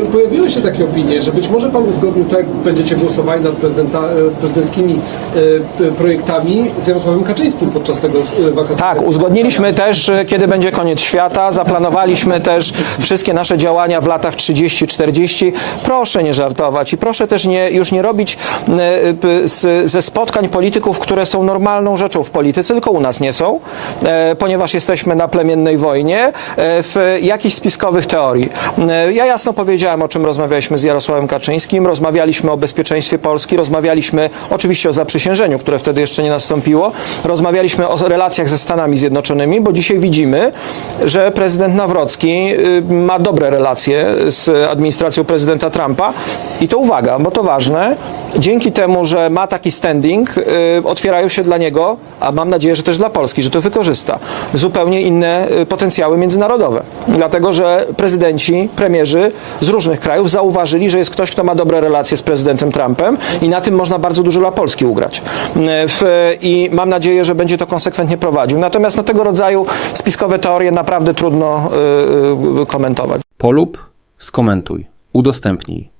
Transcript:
pojawiły się takie opinie, że być może pan uzgodnił tak, jak będziecie głosowali nad e, prezydenckimi e, projektami z Jarosławem Kaczyńskim podczas tego e, wakacji. Tak, uzgodniliśmy też, e, kiedy będzie koniec świata, zaplanowaliśmy też wszystkie nasze działania w latach 30-40. Proszę nie żartować i proszę też nie, już nie robić ze spotkań polityków, które są normalną rzeczą w polityce, tylko u nas nie są, ponieważ jesteśmy na plemiennej wojnie, w jakichś spiskowych teorii. Ja jasno powiedziałem, o czym rozmawialiśmy z Jarosławem Kaczyńskim, rozmawialiśmy o bezpieczeństwie Polski, rozmawialiśmy oczywiście o zaprzysiężeniu, które wtedy jeszcze nie nastąpiło, rozmawialiśmy o relacjach ze Stanami Zjednoczonymi, bo dzisiaj widzimy, że prezydent Nawrocki y, ma dobre relacje z administracją prezydenta Trumpa. I to uwaga, bo to ważne, dzięki temu, że ma taki standing, y, otwierają się dla niego, a mam nadzieję, że też dla Polski, że to wykorzysta, zupełnie inne y, potencjały międzynarodowe. Dlatego, że prezydenci, premierzy z różnych krajów zauważyli, że jest ktoś, kto ma dobre relacje z prezydentem Trumpem i na tym można bardzo dużo dla Polski ugrać. Y, I mam nadzieję, że będzie to konsekwentnie prowadził. Natomiast no, tego rodzaju spiskowe teorie naprawdę trudno komentować. Polub, skomentuj, udostępnij.